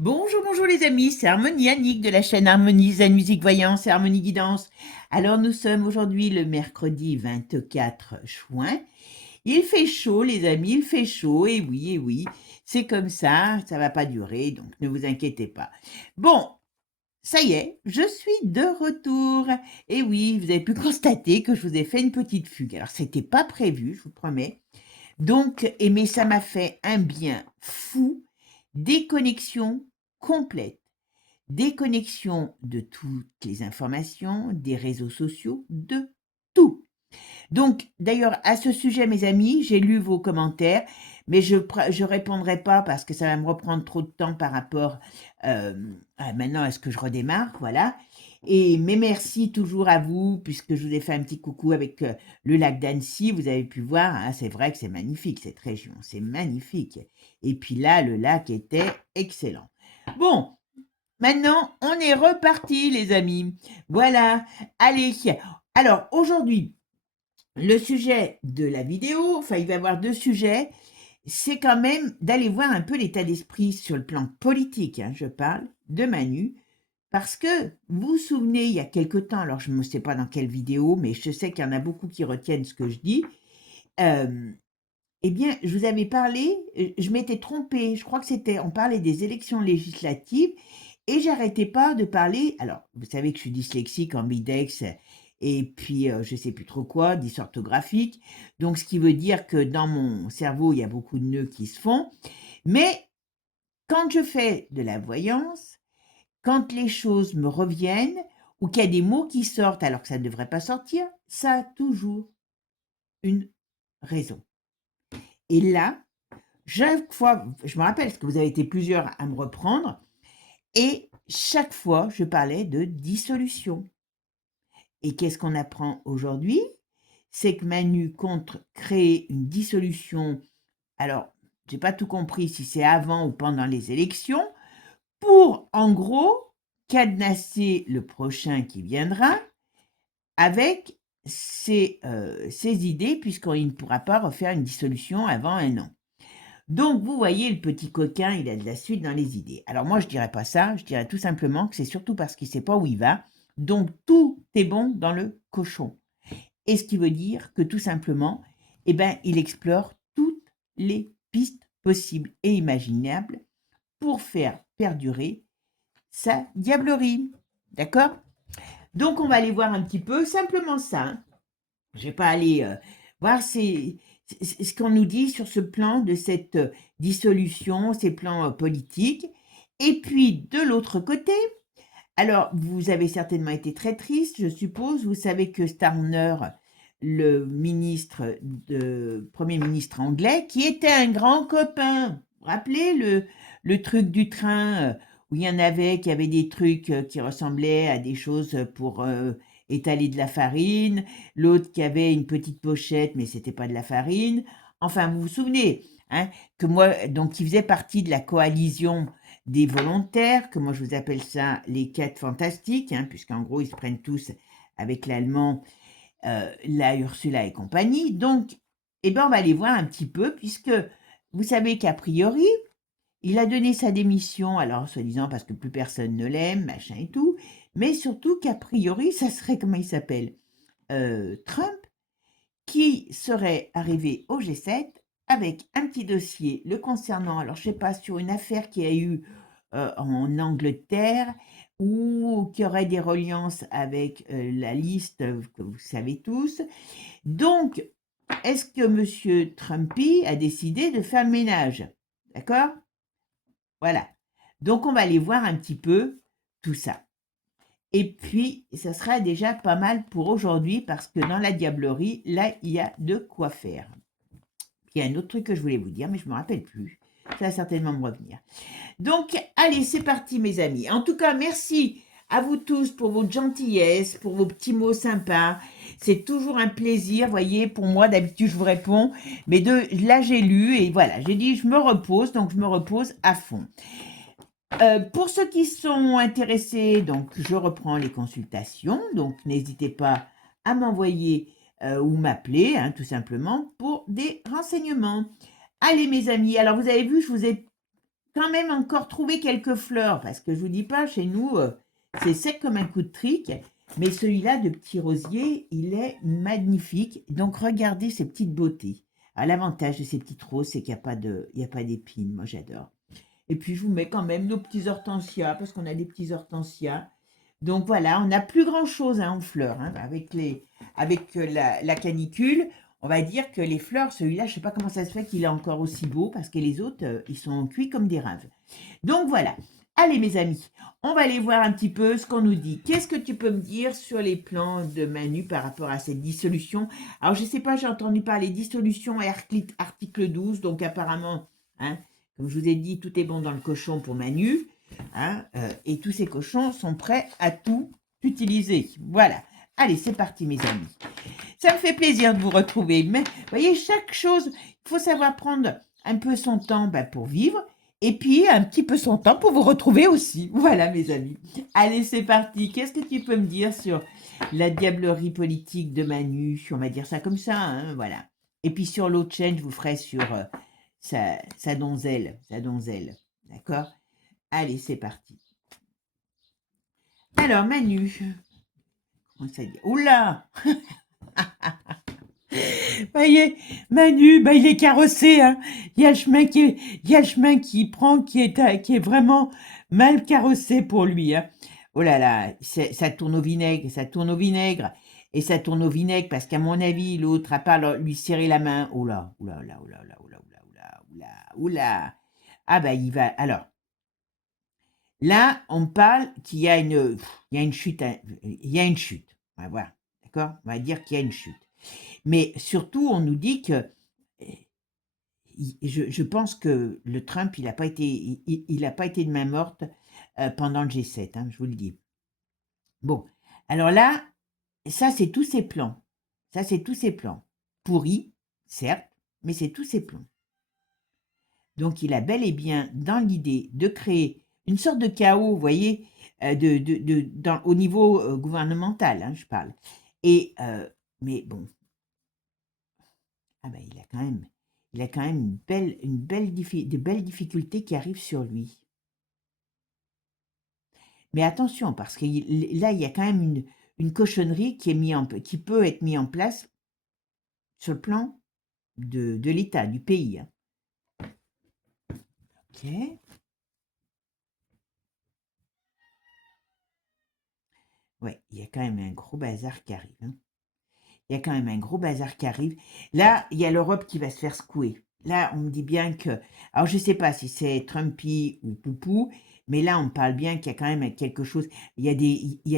Bonjour, bonjour les amis, c'est Harmonie Annick de la chaîne Harmonie Zen Musique Voyance et Harmonie Guidance. Alors nous sommes aujourd'hui le mercredi 24 juin. Il fait chaud les amis, il fait chaud, et oui, c'est comme ça va pas durer, donc ne vous inquiétez pas. Bon, ça y est, je suis de retour. Et oui, vous avez pu constater que je vous ai fait une petite fugue. Alors c'était pas prévu, je vous promets. Donc, mais ça m'a fait un bien fou, déconnexion complète. Déconnexion de toutes les informations, des réseaux sociaux, de tout. Donc, d'ailleurs, à ce sujet, mes amis, j'ai lu vos commentaires, mais je répondrai pas parce que ça va me reprendre trop de temps par rapport à maintenant à ce que je redémarre, voilà. Mais merci toujours à vous, puisque je vous ai fait un petit coucou avec le lac d'Annecy, vous avez pu voir, hein, c'est vrai que c'est magnifique cette région, c'est magnifique. Et puis là, le lac était excellent. Bon, maintenant, on est reparti, les amis. Voilà, allez. Alors, aujourd'hui, le sujet de la vidéo, enfin, il va y avoir deux sujets, c'est quand même d'aller voir un peu l'état d'esprit sur le plan politique, hein, je parle, de Manu, parce que vous vous souvenez, il y a quelque temps, alors je ne sais pas dans quelle vidéo, mais je sais qu'il y en a beaucoup qui retiennent ce que je dis, euh, eh bien, je vous avais parlé, je m'étais trompée, je crois que c'était, on parlait des élections législatives, et j'arrêtais pas de parler, alors, vous savez que je suis dyslexique, ambidex, et puis je sais plus trop quoi, dysorthographique, donc ce qui veut dire que dans mon cerveau, il y a beaucoup de nœuds qui se font, mais quand je fais de la voyance, quand les choses me reviennent, ou qu'il y a des mots qui sortent alors que ça ne devrait pas sortir, ça a toujours une raison. Et là, chaque fois, je me rappelle, parce que vous avez été plusieurs à me reprendre, et chaque fois, je parlais de dissolution. Et qu'est-ce qu'on apprend aujourd'hui? C'est que Manu compte créer une dissolution. Alors, j'ai pas tout compris si c'est avant ou pendant les élections, pour, en gros, cadenasser le prochain qui viendra avec ses idées, puisqu'il ne pourra pas refaire une dissolution avant un an. Donc, vous voyez, le petit coquin, il a de la suite dans les idées. Alors moi, je dirais pas ça, je dirais tout simplement que c'est surtout parce qu'il sait pas où il va. Donc, tout est bon dans le cochon. Et ce qui veut dire que tout simplement, eh ben, il explore toutes les pistes possibles et imaginables pour faire perdurer sa diablerie. D'accord? Donc, on va aller voir un petit peu, simplement ça, hein. Je vais pas aller voir ce qu'on nous dit sur ce plan de cette dissolution, ces plans politiques. Et puis, de l'autre côté, alors, vous avez certainement été très triste, je suppose. Vous savez que Starmer, le Premier ministre anglais, qui était un grand copain, vous vous rappelez le truc du train où il y en avait qui avaient des trucs qui ressemblaient à des choses pour étaler de la farine, l'autre qui avait une petite pochette, mais c'était pas de la farine. Enfin, vous vous souvenez, hein, que moi, donc, qui faisait partie de la coalition des volontaires, que moi je vous appelle ça les quêtes fantastiques, hein, puisqu'en gros ils se prennent tous avec l'allemand, la Ursula et compagnie. Donc, eh ben, on va aller voir un petit peu, puisque vous savez qu'a priori, il a donné sa démission, alors soi-disant parce que plus personne ne l'aime, machin et tout, mais surtout qu'a priori, ça serait, comment il s'appelle, Trump, qui serait arrivé au G7 avec un petit dossier le concernant, alors je sais pas, sur une affaire qui a eu en Angleterre ou qui aurait des reliances avec la liste que vous savez tous. Donc, est-ce que M. Trumpy a décidé de faire le ménage? D'accord? Voilà. Donc, on va aller voir un petit peu tout ça. Et puis, ça sera déjà pas mal pour aujourd'hui parce que dans la diablerie, là, il y a de quoi faire. Il y a un autre truc que je voulais vous dire, mais je ne me rappelle plus. Ça va certainement me revenir. Donc, allez, c'est parti, mes amis. En tout cas, merci à vous tous pour votre gentillesse, pour vos petits mots sympas. C'est toujours un plaisir, voyez, pour moi, d'habitude, je vous réponds. Mais là, j'ai lu et voilà, j'ai dit, je me repose, donc je me repose à fond. Pour ceux qui sont intéressés, donc je reprends les consultations, donc n'hésitez pas à m'envoyer ou m'appeler, hein, tout simplement, pour des renseignements. Allez mes amis, alors vous avez vu, je vous ai quand même encore trouver quelques fleurs, parce que je vous dis pas, chez nous, c'est sec comme un coup de trique, mais celui-là de petit rosier, il est magnifique. Donc, regardez ces petites beautés. L'avantage de ces petites roses, c'est qu'il n'y a pas il y a pas d'épines. Moi, j'adore. Et puis, je vous mets quand même nos petits hortensias, parce qu'on a des petits hortensias. Donc, voilà, on n'a plus grand-chose en fleurs. Hein, avec la canicule, on va dire que les fleurs, celui-là, je ne sais pas comment ça se fait qu'il est encore aussi beau, parce que les autres, ils sont cuits comme des raves. Donc, voilà. Allez, mes amis, on va aller voir un petit peu ce qu'on nous dit. Qu'est-ce que tu peux me dire sur les plans de Manu par rapport à cette dissolution? Alors, je ne sais pas, j'ai entendu parler dissolution article 12, donc apparemment, hein, comme je vous ai dit, tout est bon dans le cochon pour Manu, hein, et tous ces cochons sont prêts à tout utiliser. Voilà. Allez, c'est parti, mes amis. Ça me fait plaisir de vous retrouver. Mais, vous voyez, chaque chose, il faut savoir prendre un peu son temps pour vivre, et puis un petit peu son temps pour vous retrouver aussi. Voilà, mes amis. Allez, c'est parti. Qu'est-ce que tu peux me dire sur la diablerie politique de Manu? On va dire ça comme ça, hein, voilà. Et puis sur l'autre chaîne, je vous ferai sur sa donzelle. D'accord? Allez, c'est parti. Alors, Manu. Comment ça dit? Oula! Voyez, Manu, il est carrossé, hein. Il y a le chemin qui prend, qui est vraiment mal carrossé pour lui, hein. Oh là là, ça tourne au vinaigre, et ça tourne au vinaigre parce qu'à mon avis, l'autre, à part lui serrer la main, oh là, oh là, oh là, oh là, oh là, oh là, oh là, oh là, oh là. Ah il va, alors, là, on parle qu'il y a une chute, hein, il y a une chute, on va voir, d'accord? On va dire qu'il y a une chute. Mais surtout, on nous dit que je pense que le Trump, il n'a pas été, il a pas été de main morte pendant le G7, hein, je vous le dis. Bon, alors là, ça, c'est tous ses plans. Ça, c'est tous ses plans. Pourris, certes, mais c'est tous ses plans. Donc, il a bel et bien dans l'idée de créer une sorte de chaos, vous voyez, au niveau gouvernemental, hein, je parle. Et, mais bon, il a quand même de belles difficultés qui arrivent sur lui. Mais attention, parce que là, il y a quand même une cochonnerie qui peut être mise en place sur le plan de l'État, du pays. Hein. Ok. Ouais, il y a quand même un gros bazar qui arrive. Hein. Il y a quand même un gros bazar qui arrive. Là, il y a l'Europe qui va se faire secouer. Là, on me dit bien que... Alors, je ne sais pas si c'est Trumpy ou Poupou, mais là, on me parle bien qu'il y a quand même quelque chose... Il y a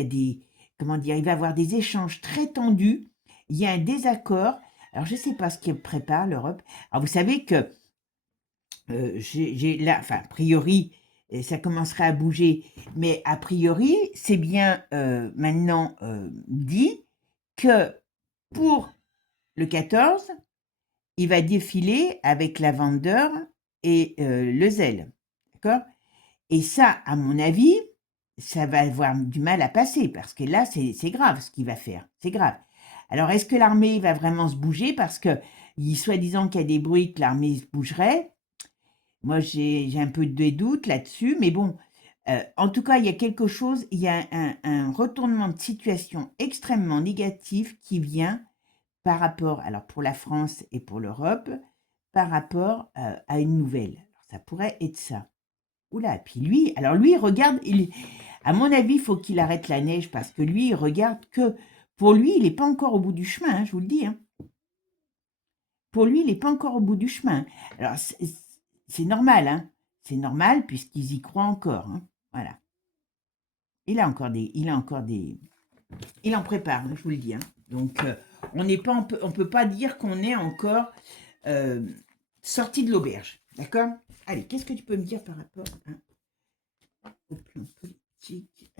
des... Comment dire? Il va y avoir des échanges très tendus. Il y a un désaccord. Alors, je ne sais pas ce qu'il prépare, l'Europe. Alors, vous savez que... j'ai là... Enfin, a priori, ça commencerait à bouger. Mais a priori, c'est bien maintenant dit que pour le 14, il va défiler avec la Vendeur et le Zèle. D'accord? Et ça, à mon avis, ça va avoir du mal à passer parce que là, c'est grave ce qu'il va faire. C'est grave. Alors, est-ce que l'armée va vraiment se bouger? Parce que, soi-disant qu'il y a des bruits que l'armée se bougerait. Moi, j'ai un peu de doute là-dessus, mais bon, en tout cas, il y a quelque chose, il y a un retournement de situation extrêmement négatif qui vient par rapport, alors pour la France et pour l'Europe, par rapport à une nouvelle. Alors, ça pourrait être ça. Oula, puis lui, alors lui, il regarde, à mon avis, il faut qu'il arrête la neige parce que lui, il regarde que, pour lui, il n'est pas encore au bout du chemin, hein, je vous le dis. Hein. Pour lui, il n'est pas encore au bout du chemin. Alors, c'est normal, hein. C'est normal puisqu'ils y croient encore. Hein. Voilà. Il en prépare, hein, je vous le dis. Hein. Donc, on peut pas dire qu'on est encore sorti de l'auberge. D'accord? Allez, qu'est-ce que tu peux me dire par rapport au plan politique?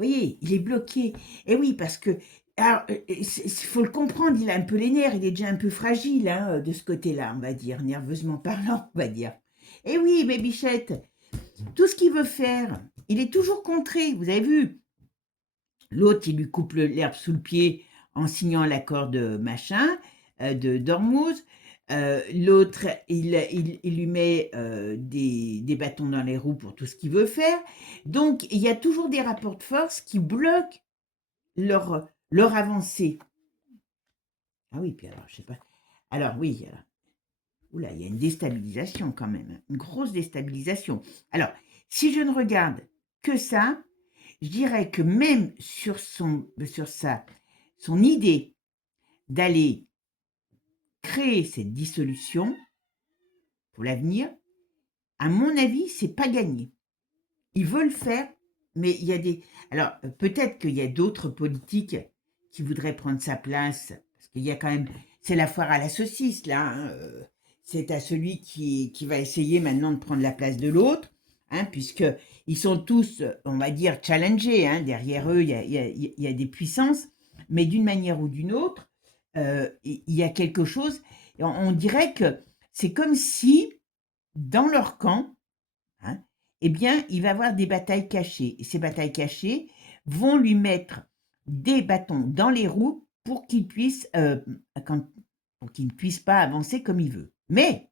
Vous voyez, il est bloqué. Et oui, parce que, alors, il faut le comprendre, il a un peu les nerfs, il est déjà un peu fragile, hein, de ce côté-là, on va dire, nerveusement parlant, on va dire. Et oui, mes bichettes, Tout ce qu'il veut faire, il est toujours contré. Vous avez vu, l'autre, il lui coupe l'herbe sous le pied en signant l'accord de machin, de d'Ormuz. L'autre, il lui met des bâtons dans les roues pour tout ce qu'il veut faire. Donc, il y a toujours des rapports de force qui bloquent leur avancée. Ah oui, puis alors, je sais pas. Alors oui, oula, il y a une déstabilisation quand même, hein, une grosse déstabilisation. Alors, si je ne regarde que ça, je dirais que même son idée d'aller créer cette dissolution pour l'avenir, à mon avis, c'est pas gagné. Ils veulent faire, mais il y a des. Alors, peut-être qu'il y a d'autres politiques qui voudraient prendre sa place, parce qu'il y a quand même. C'est la foire à la saucisse, là. Hein, c'est à celui qui va essayer maintenant de prendre la place de l'autre, hein, puisqu'ils sont tous, on va dire, challengés. Hein, derrière eux, il y a des puissances, mais d'une manière ou d'une autre, il y a quelque chose. On dirait que c'est comme si, dans leur camp, hein, eh bien, il va avoir des batailles cachées. Et ces batailles cachées vont lui mettre des bâtons dans les roues pour qu'il puisse, pour qu'il ne puisse pas avancer comme il veut. Mais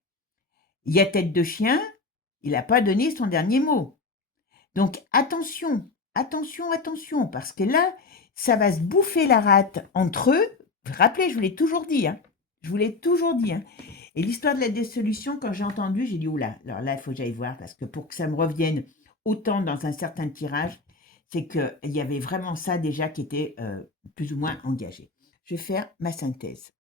il y a tête de chien, il n'a pas donné son dernier mot. Donc attention, attention, attention, parce que là, ça va se bouffer la rate entre eux. Rappelez, je vous l'ai toujours dit, hein, je vous l'ai toujours dit. Hein. Et l'histoire de la dissolution, quand j'ai entendu, j'ai dit, oula, alors là, il faut que j'aille voir, parce que pour que ça me revienne autant dans un certain tirage, c'est qu'il y avait vraiment ça déjà qui était plus ou moins engagé. Je vais faire ma synthèse.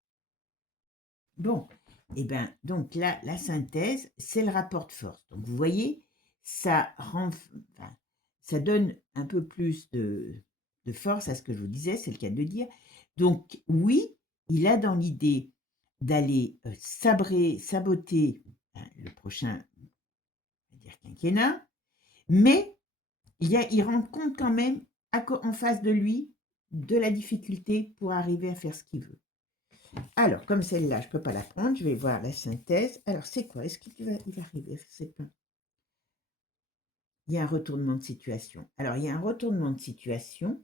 Bon, et bien, donc là, la synthèse, c'est le rapport de force. Donc, vous voyez, ça rend, enfin, ça donne un peu plus de force à ce que je vous disais, c'est le cas de dire. Donc, oui, il a dans l'idée d'aller saboter le prochain, on va dire, quinquennat, mais il rend compte quand même en face de lui de la difficulté pour arriver à faire ce qu'il veut. Alors, comme celle-là, je ne peux pas la prendre, je vais voir la synthèse. Alors, c'est quoi? Est-ce qu'il va arriver? C'est pas. Il y a un retournement de situation. Alors, il y a un retournement de situation,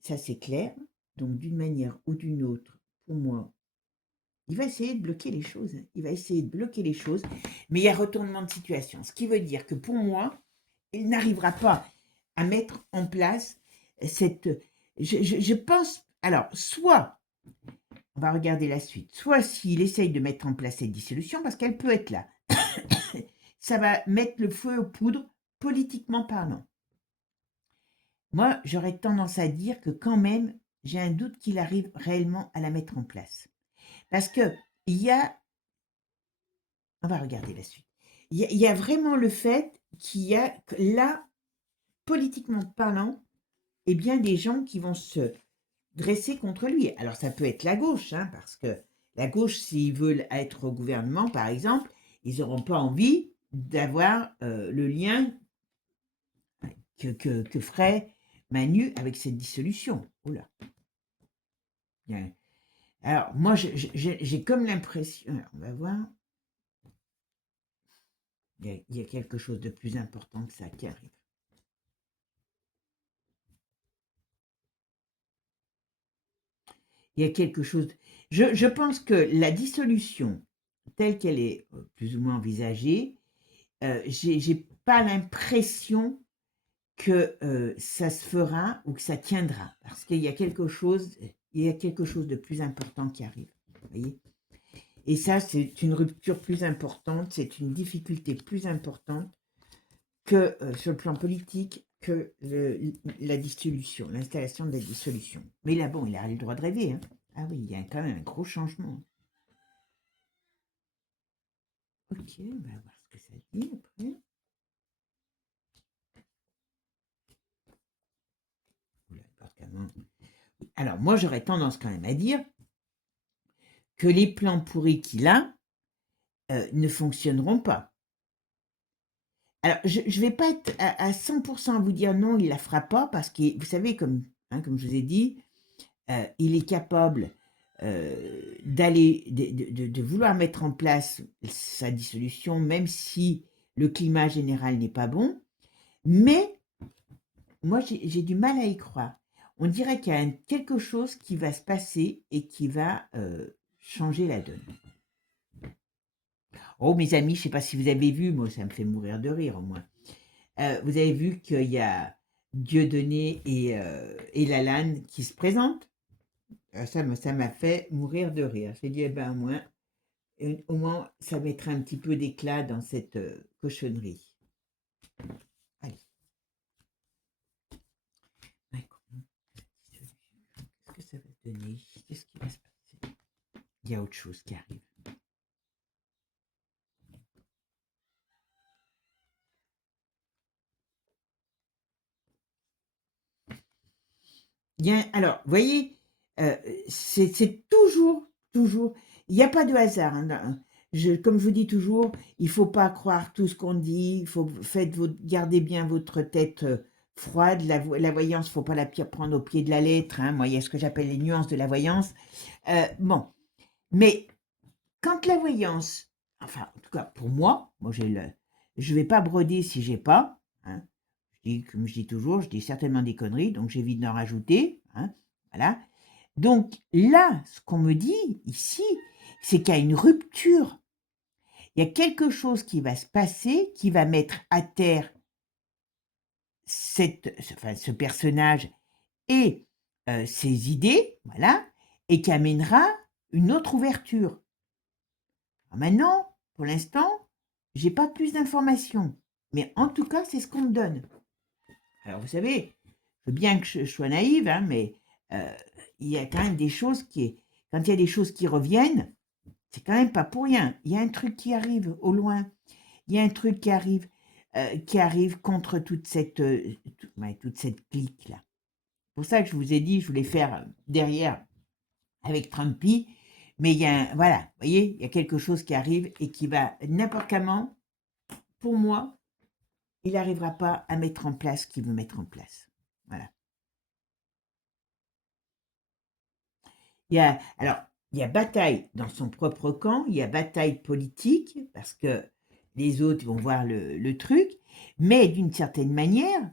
ça c'est clair. Donc, d'une manière ou d'une autre, pour moi, il va essayer de bloquer les choses. Il va essayer de bloquer les choses, mais il y a retournement de situation. Ce qui veut dire que pour moi, il n'arrivera pas à mettre en place cette. Je pense. Alors, soit on va regarder la suite. Soit s'il essaye de mettre en place cette dissolution, parce qu'elle peut être là, ça va mettre le feu aux poudres, politiquement parlant. Moi, j'aurais tendance à dire que quand même, j'ai un doute qu'il arrive réellement à la mettre en place. Parce que il y a, on va regarder la suite, il y a vraiment le fait qu'il y a là, politiquement parlant, eh bien des gens qui vont se dresser contre lui. Alors ça peut être la gauche, hein, parce que la gauche, s'ils veulent être au gouvernement, par exemple, ils n'auront pas envie d'avoir le lien que ferait Manu avec cette dissolution. Oula. Bien. Alors moi, j'ai comme l'impression, on va voir, il y a quelque chose de plus important que ça qui arrive. Il y a quelque chose. Je pense que la dissolution, telle qu'elle est plus ou moins envisagée, j'ai pas l'impression que ça se fera ou que ça tiendra, parce qu'il y a quelque chose, de plus important qui arrive. Vous voyez. Et ça, c'est une rupture plus importante, c'est une difficulté plus importante que sur le plan politique que la dissolution, l'installation de la dissolution. Mais là, bon, il a le droit de rêver. Hein. Ah oui, il y a quand même un gros changement. Ok, on va voir ce que ça dit après. Alors, moi, j'aurais tendance quand même à dire que les plans pourris qu'il a ne fonctionneront pas. Alors, je ne vais pas être à 100% à vous dire non, il ne la fera pas, parce que, vous savez, comme je vous ai dit, il est capable d'aller, de vouloir mettre en place sa dissolution, même si le climat général n'est pas bon, mais moi, j'ai du mal à y croire. On dirait qu'il y a quelque chose qui va se passer et qui va changer la donne. Oh, mes amis, je ne sais pas si vous avez vu, moi, ça me fait mourir de rire, au moins. Vous avez vu qu'il y a Dieudonné et Lalanne qui se présentent. Ça m'a fait mourir de rire. J'ai dit, eh ben, au moins, ça mettra un petit peu d'éclat dans cette cochonnerie. Allez. Qu'est-ce que ça va donner? Qu'est-ce qui va se passer? Il y a autre chose qui arrive. Alors, vous voyez, c'est toujours, il n'y a pas de hasard. Hein. Comme je vous dis toujours, il ne faut pas croire tout ce qu'on dit, gardez bien votre tête froide. La voyance, il ne faut pas la prendre au pied de la lettre. Hein. Moi, il y a ce que j'appelle les nuances de la voyance. Bon, mais quand la voyance, enfin, en tout cas, pour moi je ne vais pas broder si j'ai pas. Hein. Comme je dis toujours, je dis certainement des conneries, donc j'évite d'en rajouter. Hein, voilà. Donc là, ce qu'on me dit ici, c'est qu'il y a une rupture. Il y a quelque chose qui va se passer, qui va mettre à terre ce personnage et ses idées, voilà, et qui amènera une autre ouverture. Alors maintenant, pour l'instant, j'ai pas plus d'informations, mais en tout cas, c'est ce qu'on me donne. Alors vous savez, je veux bien que je sois naïve, hein, mais il y a quand même des choses quand il y a des choses qui reviennent, c'est quand même pas pour rien. Il y a un truc qui arrive au loin. Il y a un truc qui arrive contre toute cette clique-là. C'est pour ça que je vous ai dit, je voulais faire derrière avec Trumpy, mais voilà, vous voyez, il y a quelque chose qui arrive et qui va n'importe comment, pour moi, il n'arrivera pas à mettre en place ce qu'il veut mettre en place. Voilà. Alors, il y a bataille dans son propre camp, il y a bataille politique, parce que les autres vont voir le truc, mais d'une certaine manière,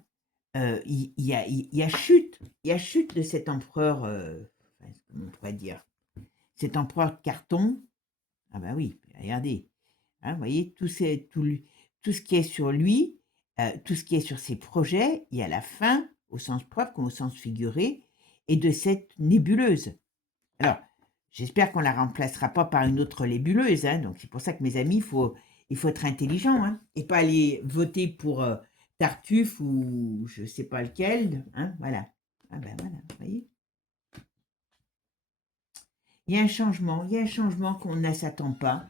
il y a chute de cet empereur, comment on pourrait dire, cet empereur de carton. Ah ben oui, regardez, hein, vous voyez, tout ce qui est sur lui, tout ce qui est sur ses projets, il y a la fin, au sens propre comme au sens figuré, et de cette nébuleuse. Alors, j'espère qu'on ne la remplacera pas par une autre nébuleuse, hein, donc c'est pour ça que mes amis, il faut être intelligent, hein, et pas aller voter pour Tartuffe ou je ne sais pas lequel, hein, voilà. Ah ben voilà, vous voyez. Il y a un changement qu'on ne s'attend pas,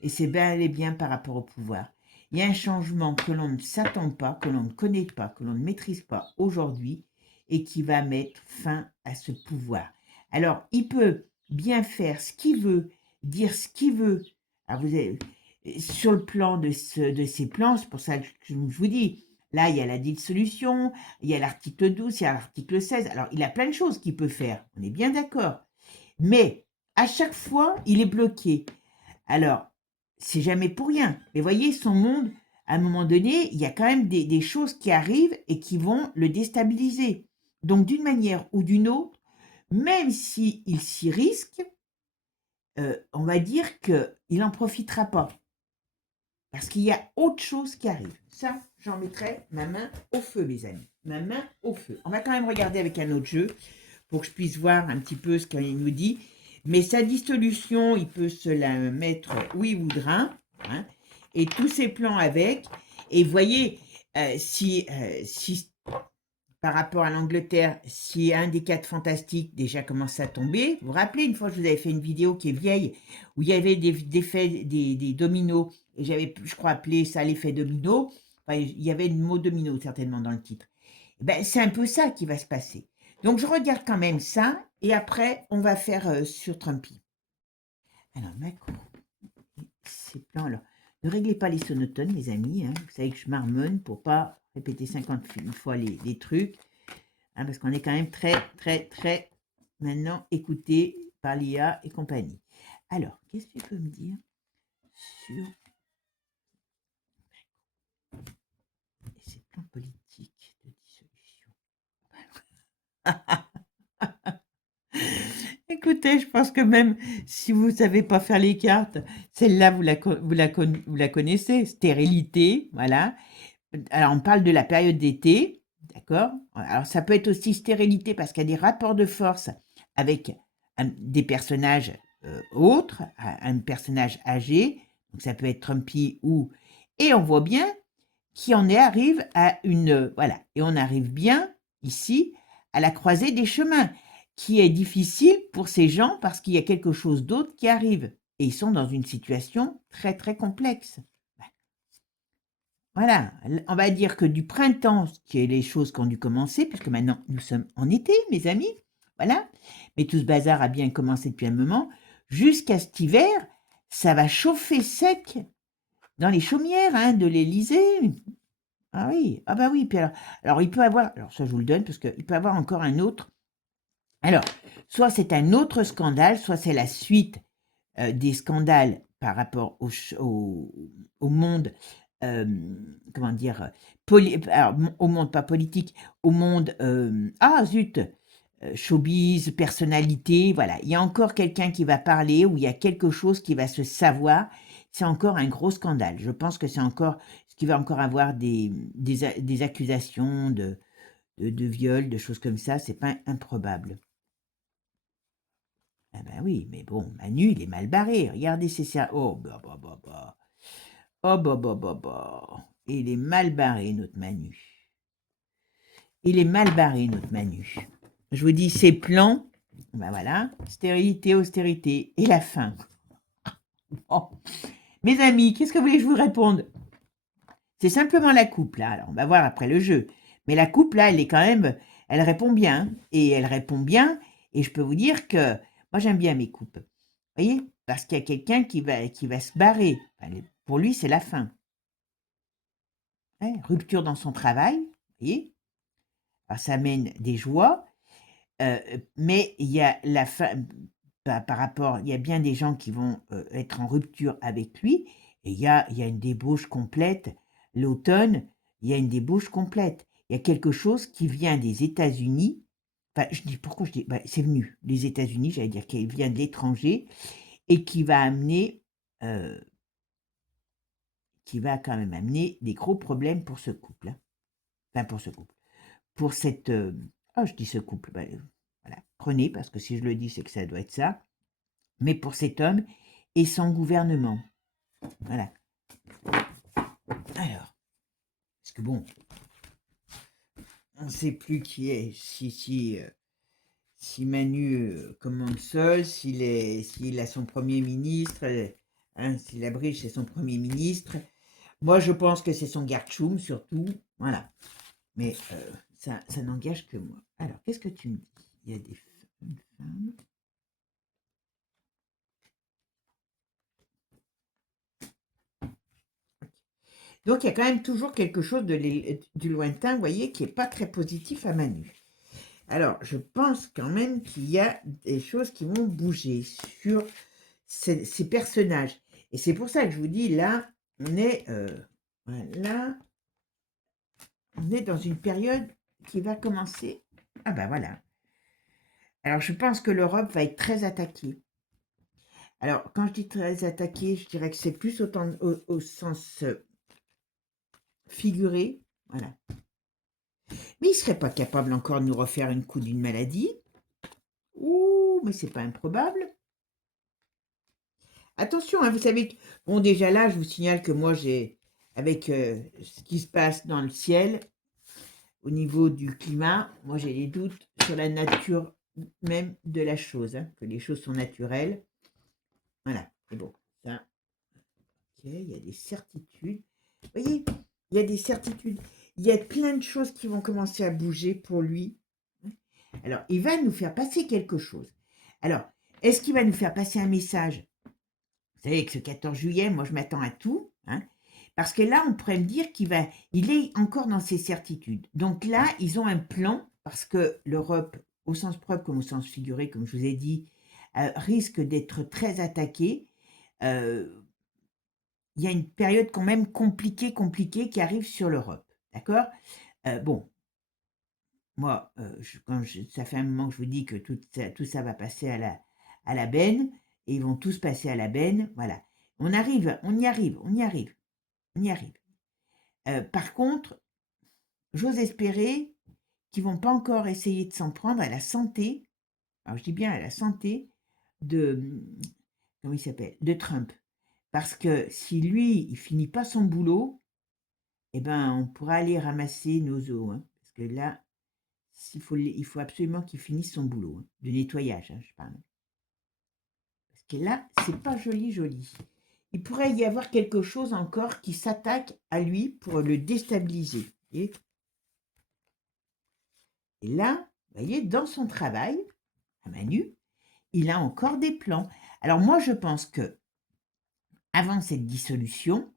et c'est bel et bien par rapport au pouvoir. Il y a un changement que l'on ne s'attend pas, que l'on ne connaît pas, que l'on ne maîtrise pas aujourd'hui, et qui va mettre fin à ce pouvoir. Alors, il peut bien faire ce qu'il veut, dire ce qu'il veut. Alors, sur le plan de ces plans, c'est pour ça que je vous dis, là, il y a la dissolution, il y a l'article 12, il y a l'article 16. Alors, il a plein de choses qu'il peut faire, on est bien d'accord. Mais à chaque fois, il est bloqué. Alors, c'est jamais pour rien. Mais voyez, son monde, à un moment donné, il y a quand même des choses qui arrivent et qui vont le déstabiliser. Donc, d'une manière ou d'une autre, même s'il s'y risque, on va dire qu'il n'en profitera pas. Parce qu'il y a autre chose qui arrive. Ça, j'en mettrai ma main au feu, mes amis. Ma main au feu. On va quand même regarder avec un autre jeu pour que je puisse voir un petit peu ce qu'il nous dit. Mais sa dissolution, il peut se la mettre où il voudra. Hein, et tous ses plans avec. Et voyez, si par rapport à l'Angleterre, si un des 4 fantastiques déjà commence à tomber, vous vous rappelez, une fois je vous avais fait une vidéo qui est vieille, où il y avait des dominos, et j'avais, je crois, appelé ça l'effet domino. Enfin, il y avait le mot domino certainement dans le titre. Ben, c'est un peu ça qui va se passer. Donc je regarde quand même ça, et après on va faire sur Trumpy. Alors Macron, ces plans, alors ne réglez pas les sonotones, les amis, hein. Vous savez que je marmonne pour pas répéter 50 fois les trucs, hein, parce qu'on est quand même très maintenant écouté par l'IA et compagnie. Alors, qu'est-ce que tu peux me dire sur Et ces plans politiques de dissolution. Écoutez, je pense que même si vous ne savez pas faire les cartes, celle-là, vous la connaissez, stérilité, voilà. Alors, on parle de la période d'été, d'accord? Alors, ça peut être aussi stérilité parce qu'il y a des rapports de force avec des personnages autres, un personnage âgé, donc ça peut être Trumpy ou... Et on voit bien arrive à une... Voilà, et on arrive bien, ici, à la croisée des chemins, qui est difficile pour ces gens parce qu'il y a quelque chose d'autre qui arrive. Et ils sont dans une situation très, très complexe. Voilà, on va dire que du printemps, qui est les choses qui ont dû commencer, puisque maintenant nous sommes en été, mes amis, voilà, mais tout ce bazar a bien commencé depuis un moment, jusqu'à cet hiver, ça va chauffer sec dans les chaumières hein, de l'Élysée. Ah oui, ah bah oui, puis alors il peut avoir, alors ça je vous le donne, parce qu'il peut avoir encore un autre, alors, soit c'est un autre scandale, soit c'est la suite des scandales par rapport au monde, comment dire, alors, au monde pas politique, au monde, ah zut, showbiz, personnalité, voilà. Il y a encore quelqu'un qui va parler ou il y a quelque chose qui va se savoir. C'est encore un gros scandale. Je pense que c'est encore ce qui va encore avoir des accusations de viol, de choses comme ça. C'est pas improbable. Ah ben oui, mais bon, Manu, il est mal barré. Regardez, c'est ça. Oh, bah, bah, bah, bah. Oh, bah, bah, bah, bah. Il est mal barré, notre Manu. Il est mal barré, notre Manu. Je vous dis, ses plans, ben voilà, stérilité, austérité, et la fin. Bon. Mes amis, qu'est-ce que vous voulez que je vous réponde? C'est simplement la coupe, là. Alors, on va voir après le jeu. Mais la coupe, là, elle est quand même... Elle répond bien. Et elle répond bien. Et je peux vous dire que... Moi, j'aime bien mes coupes. Vous voyez? Parce qu'il y a quelqu'un qui va se barrer. Pour lui, c'est la fin. Hein, rupture dans son travail. Vous voyez? Alors, ça amène des joies. Mais il y a la fin... Par rapport... Il y a bien des gens qui vont être en rupture avec lui. Et il y a une débauche complète. L'automne, il y a une débauche complète. Il y a quelque chose qui vient des États-Unis. Enfin, je dis pourquoi je dis, bah, c'est venu des États-Unis, j'allais dire qu'il vient de l'étranger et qui va amener, qui va quand même amener des gros problèmes pour ce couple. Hein. Enfin, pour ce couple. Pour cette, oh, je dis ce couple, bah, voilà, prenez parce que si je le dis, c'est que ça doit être ça. Mais pour cet homme et son gouvernement. Voilà. Alors, parce que bon, on ne sait plus qui est, si Manu commande seul, s'il a son premier ministre, hein, si la Briche c'est son premier ministre. Moi, je pense que c'est son garde-choum, surtout. Voilà. Mais ça n'engage que moi. Alors, qu'est-ce que tu me dis? Il y a des femmes. Donc, il y a quand même toujours quelque chose du lointain, vous voyez, qui n'est pas très positif à Manu. Alors, je pense quand même qu'il y a des choses qui vont bouger sur ces personnages. Et c'est pour ça que je vous dis, là, voilà, on est dans une période qui va commencer. Ah ben voilà. Alors, je pense que l'Europe va être très attaquée. Alors, quand je dis très attaquée, je dirais que c'est plus au sens figuré. Voilà. Mais il ne serait pas capable encore de nous refaire une coup d'une maladie. Ouh, mais c'est pas improbable. Attention, hein, vous savez que, bon, déjà là, je vous signale que moi, avec ce qui se passe dans le ciel, au niveau du climat, moi, j'ai des doutes sur la nature même de la chose, hein, que les choses sont naturelles. Voilà, c'est bon, ça, ok, il y a des certitudes. Vous voyez, il y a des certitudes. Il y a plein de choses qui vont commencer à bouger pour lui. Alors, il va nous faire passer quelque chose. Alors, est-ce qu'il va nous faire passer un message? Vous savez, avec ce 14 juillet, moi, je m'attends à tout. Hein, parce que là, on pourrait me dire il est encore dans ses certitudes. Donc là, ils ont un plan, parce que l'Europe, au sens propre comme au sens figuré, comme je vous ai dit, risque d'être très attaquée. il y a une période quand même compliquée qui arrive sur l'Europe, d'accord? Bon, moi, ça fait un moment que je vous dis que tout ça va passer à la benne, et ils vont tous passer à la benne, voilà. On arrive, on y arrive, on y arrive, on y arrive. Par contre, j'ose espérer qu'ils vont pas encore essayer de s'en prendre à la santé, alors je dis bien à la santé de, comment il s'appelle? De Trump. Parce que si lui, il finit pas son boulot, eh ben, on pourra aller ramasser nos os, hein. Parce que là, il faut absolument qu'il finisse son boulot, hein, de nettoyage, hein, je parle. Parce que là, c'est pas joli, joli. Il pourrait y avoir quelque chose encore qui s'attaque à lui pour le déstabiliser. Et là, vous voyez, dans son travail, à Manu, il a encore des plans. Alors moi, je pense que avant cette dissolution,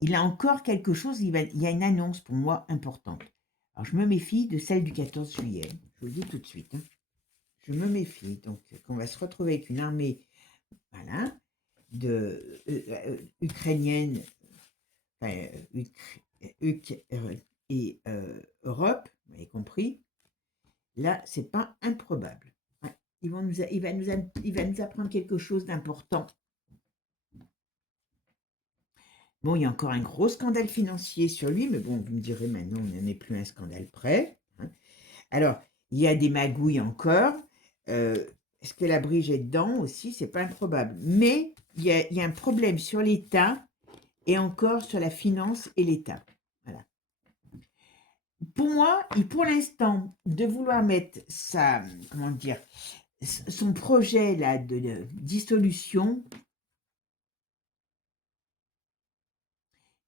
il a encore quelque chose, il y a une annonce pour moi importante. Alors je me méfie de celle du 14 juillet, je vous le dis tout de suite, hein. Je me méfie, donc qu'on va se retrouver avec une armée, voilà, ukrainienne, enfin, et Europe, vous avez compris. Là, c'est pas improbable. Ouais, il va nous apprendre quelque chose d'important. Bon, il y a encore un gros scandale financier sur lui, mais bon, vous me direz maintenant, on n'en est plus un scandale près, hein. Alors, il y a des magouilles encore. Est-ce que la Brige est dedans aussi? C'est pas improbable. Mais il y a un problème sur l'État et encore sur la finance et l'État. Voilà. Pour moi, et pour l'instant, de vouloir mettre comment dire, son projet là de dissolution,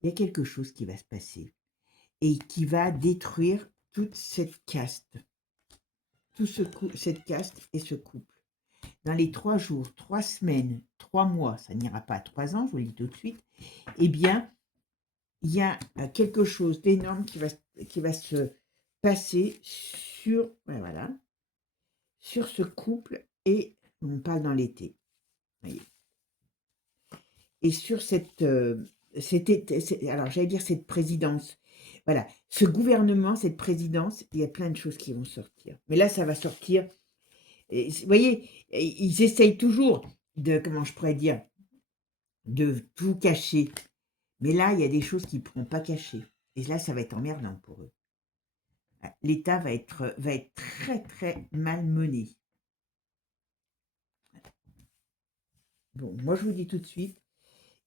il y a quelque chose qui va se passer et qui va détruire toute cette caste, cette caste et ce couple. Dans les 3 jours, 3 semaines, 3 mois, ça n'ira pas à 3 ans, je vous le dis tout de suite, eh bien, il y a quelque chose d'énorme qui va se passer sur, voilà, sur ce couple, et on parle dans l'été, voyez. Et sur alors j'allais dire cette présidence, voilà, ce gouvernement, cette présidence, il y a plein de choses qui vont sortir. Mais là, ça va sortir. Et, vous voyez, ils essayent toujours de, comment je pourrais dire, de tout cacher. Mais là, il y a des choses qu'ils ne pourront pas cacher. Et là, ça va être emmerdant pour eux. L'État va être très, très malmené. Bon, moi, je vous dis tout de suite,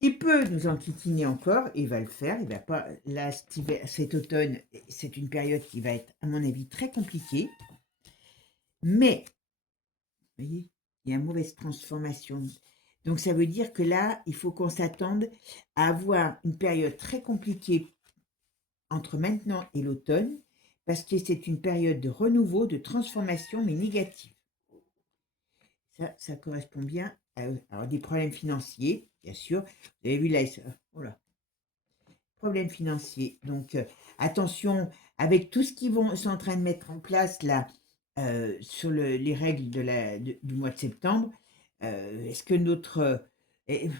il peut nous enquiquiner encore, il va le faire. Il va pas, là, cet automne, c'est une période qui va être, à mon avis, très compliquée. Mais, vous voyez, il y a une mauvaise transformation. Donc, ça veut dire que là, il faut qu'on s'attende à avoir une période très compliquée entre maintenant et l'automne, parce que c'est une période de renouveau, de transformation, mais négative. Ça correspond bien à des problèmes financiers, bien sûr. Vous avez vu là, voilà, problèmes financiers. Donc, attention, avec tout ce qu'ils sont en train de mettre en place là, sur les règles du mois de septembre, est-ce que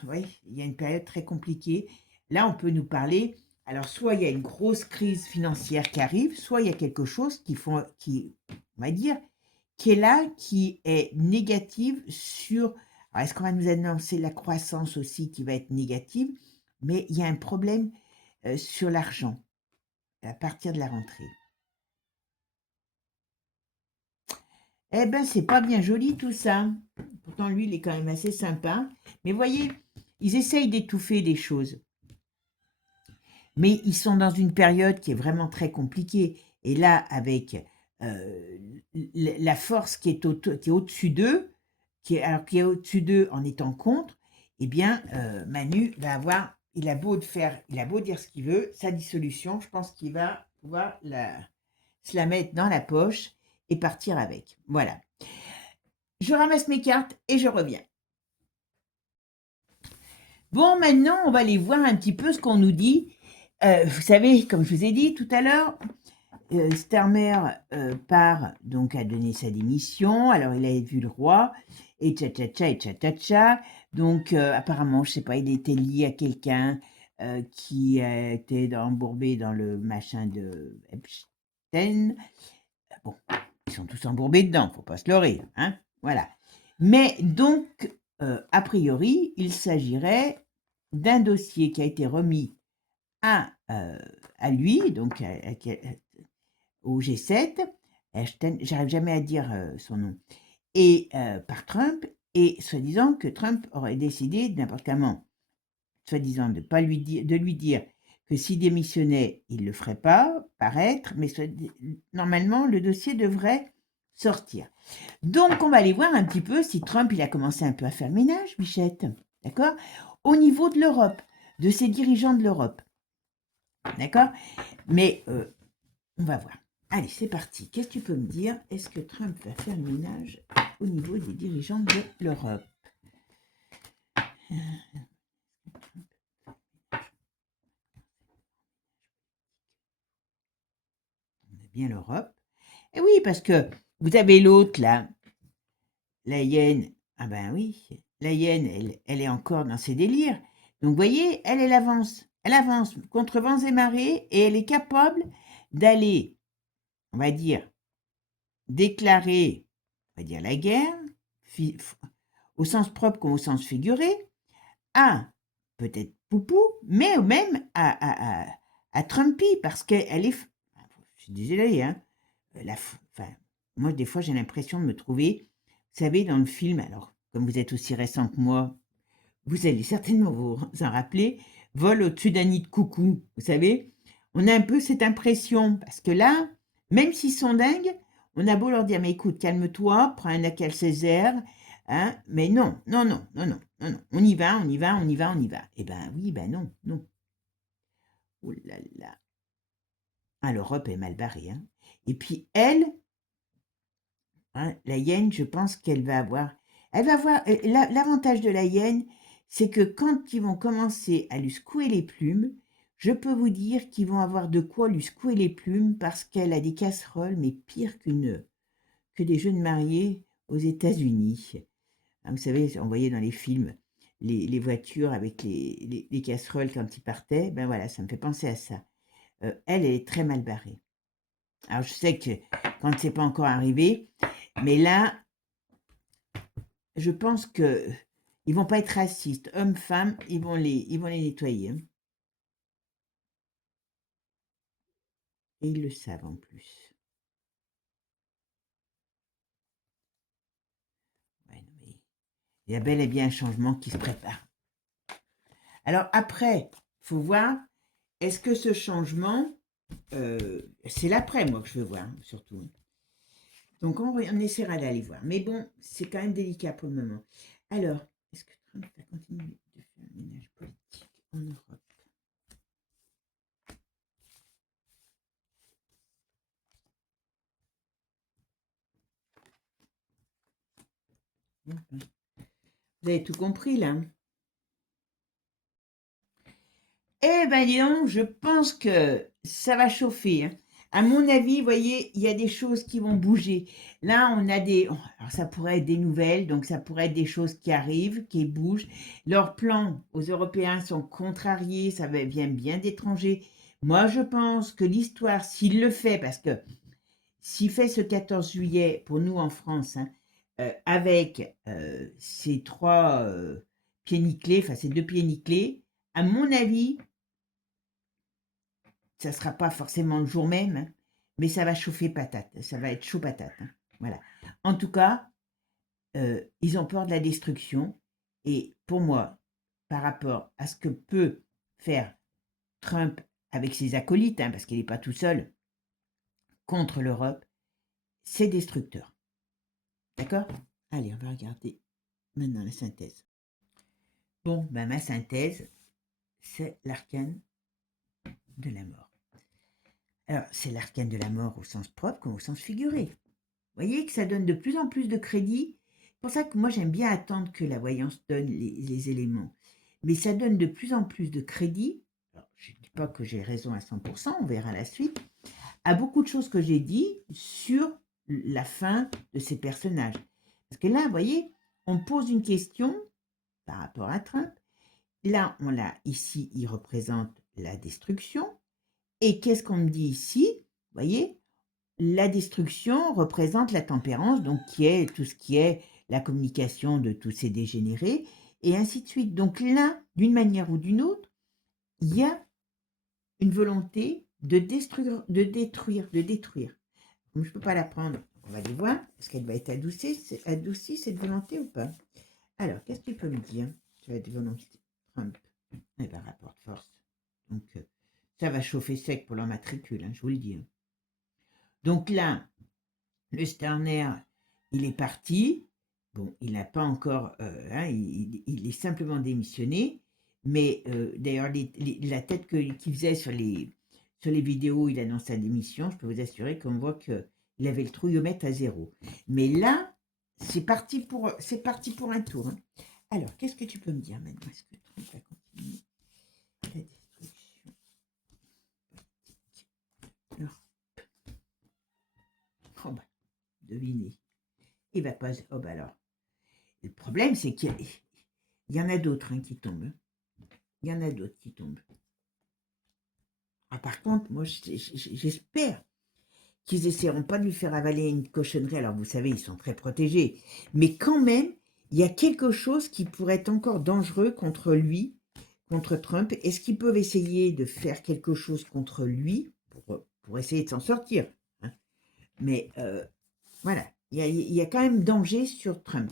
oui, il y a une période très compliquée. Là, on peut nous parler. Alors, soit il y a une grosse crise financière qui arrive, soit il y a quelque chose on va dire, qui est là, qui est négative sur. Alors, est-ce qu'on va nous annoncer la croissance aussi qui va être négative? Mais il y a un problème sur l'argent à partir de la rentrée. Eh ben, c'est pas bien joli tout ça. Pourtant, lui, il est quand même assez sympa. Mais voyez, ils essayent d'étouffer les choses. Mais ils sont dans une période qui est vraiment très compliquée. Et là, avec la force qui est au-dessus d'eux, qui est au-dessus d'eux en étant contre, eh bien, Manu va avoir, il a beau dire ce qu'il veut, sa dissolution, je pense qu'il va pouvoir se la mettre dans la poche et partir avec. Voilà. Je ramasse mes cartes et je reviens. Bon, maintenant, on va aller voir un petit peu ce qu'on nous dit. Vous savez, comme je vous ai dit tout à l'heure, Starmer part donc à donner sa démission. Alors, il a vu le roi, et tcha-tcha-tcha, et tcha-tcha-tcha. Donc, apparemment, je sais pas, il était lié à quelqu'un. qui était embourbé dans le machin de Epstein. Bon, ils sont tous embourbés dedans, faut pas se leurrer, hein, voilà. Mais donc, a priori, il s'agirait d'un dossier qui a été remis à lui, donc au G7, Epstein, j'arrive jamais à dire son nom, et par Trump, et soi-disant que Trump aurait décidé n'importe comment, soi-disant de pas lui dire que s'il démissionnait, il le ferait pas paraître, mais normalement le dossier devrait sortir. Donc on va aller voir un petit peu si Trump il a commencé un peu à faire le ménage, Bichette, d'accord, au niveau de l'Europe, de ses dirigeants de l'Europe, d'accord, mais on va voir. Allez, c'est parti. Qu'est-ce que tu peux me dire? Est-ce que Trump va faire le ménage au niveau des dirigeants de l'Europe? On a bien l'Europe. Et oui, parce que vous avez l'autre là, la hyène. Ah ben oui, la hyène, elle est encore dans ses délires. Donc vous voyez, elle avance. Elle avance contre vents et marées et elle est capable d'aller, on va dire, déclarer, on va dire, la guerre, au sens propre comme au sens figuré, à peut-être Poupou, mais même à Trumpy, parce qu'elle est... Je suis désolée, hein. Enfin, moi, des fois, j'ai l'impression de me trouver, vous savez, dans le film, alors, comme vous êtes aussi récent que moi, vous allez certainement vous en rappeler, Vol au-dessus d'un nid de coucou, vous savez, on a un peu cette impression, parce que là, même s'ils sont dingues, on a beau leur dire, mais écoute, calme-toi, prends un Acal Césaire, hein, mais non, non, non, non, non, non, non, on y va, on y va, on y va, on y va. Eh ben oui, ben non, non. Oh là là. Ah, l'Europe est mal barrée, hein. Et puis elle, hein, la hyène, je pense qu'elle va avoir... Elle va avoir... L'avantage de la hyène, c'est que quand ils vont commencer à lui secouer les plumes, je peux vous dire qu'ils vont avoir de quoi lui secouer les plumes parce qu'elle a des casseroles, mais pire que des jeunes mariés aux États-Unis. Hein, vous savez, on voyait dans les films les voitures avec les casseroles quand ils partaient. Ben voilà, ça me fait penser à ça. Elle est très mal barrée. Alors je sais que quand c'est pas encore arrivé, mais là, je pense que ils vont pas être racistes, hommes, femmes, ils vont les nettoyer, hein. Et ils le savent en plus. Ouais, non, mais il y a bel et bien un changement qui se prépare. Alors après, faut voir, est-ce que ce changement, c'est l'après, moi, que je veux voir, hein, surtout. Donc on essaiera d'aller voir. Mais bon, c'est quand même délicat pour le moment. Alors, est-ce que Trump va continuer de faire un ménage politique en Europe? Vous avez tout compris là? Eh ben dis donc, je pense que ça va chauffer, hein. À mon avis, vous voyez, il y a des choses qui vont bouger. Là, on a des... Alors, ça pourrait être des nouvelles, donc ça pourrait être des choses qui arrivent, qui bougent. Leurs plans aux Européens sont contrariés, ça vient bien d'étrangers. Moi, je pense que l'histoire, s'il le fait, parce que s'il fait ce 14 juillet, pour nous en France, hein, avec ces trois pieds nickelés, enfin ces deux pieds nickelés, à mon avis, ça ne sera pas forcément le jour même, hein, mais ça va chauffer patate, ça va être chaud patate, hein, voilà. En tout cas, ils ont peur de la destruction, et pour moi, par rapport à ce que peut faire Trump avec ses acolytes, hein, parce qu'il n'est pas tout seul, contre l'Europe, c'est destructeur. D'accord? Allez, on va regarder maintenant la synthèse. Bon, ben ma synthèse, c'est l'arcane de la mort. Alors, c'est l'arcane de la mort au sens propre comme au sens figuré. Vous voyez que ça donne de plus en plus de crédit. C'est pour ça que moi, j'aime bien attendre que la voyance donne les éléments. Mais ça donne de plus en plus de crédit. Alors, je ne dis pas que j'ai raison à 100%, on verra la suite, à beaucoup de choses que j'ai dit sur la fin de ces personnages. Parce que là, vous voyez, on pose une question par rapport à Trump. là, on l'a ici, il représente la destruction. Et qu'est-ce qu'on me dit ici? Vous voyez, la destruction représente la tempérance, donc qui est tout ce qui est la communication de tous ces dégénérés, et ainsi de suite. Donc là, d'une manière ou d'une autre, il y a une volonté de détruire, de détruire, de détruire. Comme je ne peux pas la prendre, on va aller voir, est-ce qu'elle va être adoucie cette volonté ou pas? Alors, qu'est-ce que tu peux me dire sur la volonté Trump? Eh bien, rapport de force. Donc, ça va chauffer sec pour leur matricule, hein, je vous le dis. Donc là, le Sterner, il est parti. Bon, il n'a pas encore, il est simplement démissionné. Mais d'ailleurs, la tête qu'il faisait sur les vidéos, il annonce sa démission. Je peux vous assurer qu'on voit qu'il avait le trouillomètre à 0. Mais là, c'est parti pour un tour. Hein. Alors, qu'est-ce que tu peux me dire maintenant? Est-ce que Trump va continuer la destruction politique? Oh bah, devinez. Il va pas. Oh bah alors. Le problème, c'est qu'il y en a d'autres hein, qui tombent. Il y en a d'autres qui tombent. Ah, par contre, moi, j'espère qu'ils essaieront pas de lui faire avaler une cochonnerie. Alors, vous savez, ils sont très protégés. Mais quand même, il y a quelque chose qui pourrait être encore dangereux contre lui, contre Trump. Est-ce qu'ils peuvent essayer de faire quelque chose contre lui pour essayer de s'en sortir hein? Mais voilà, il y a quand même danger sur Trump.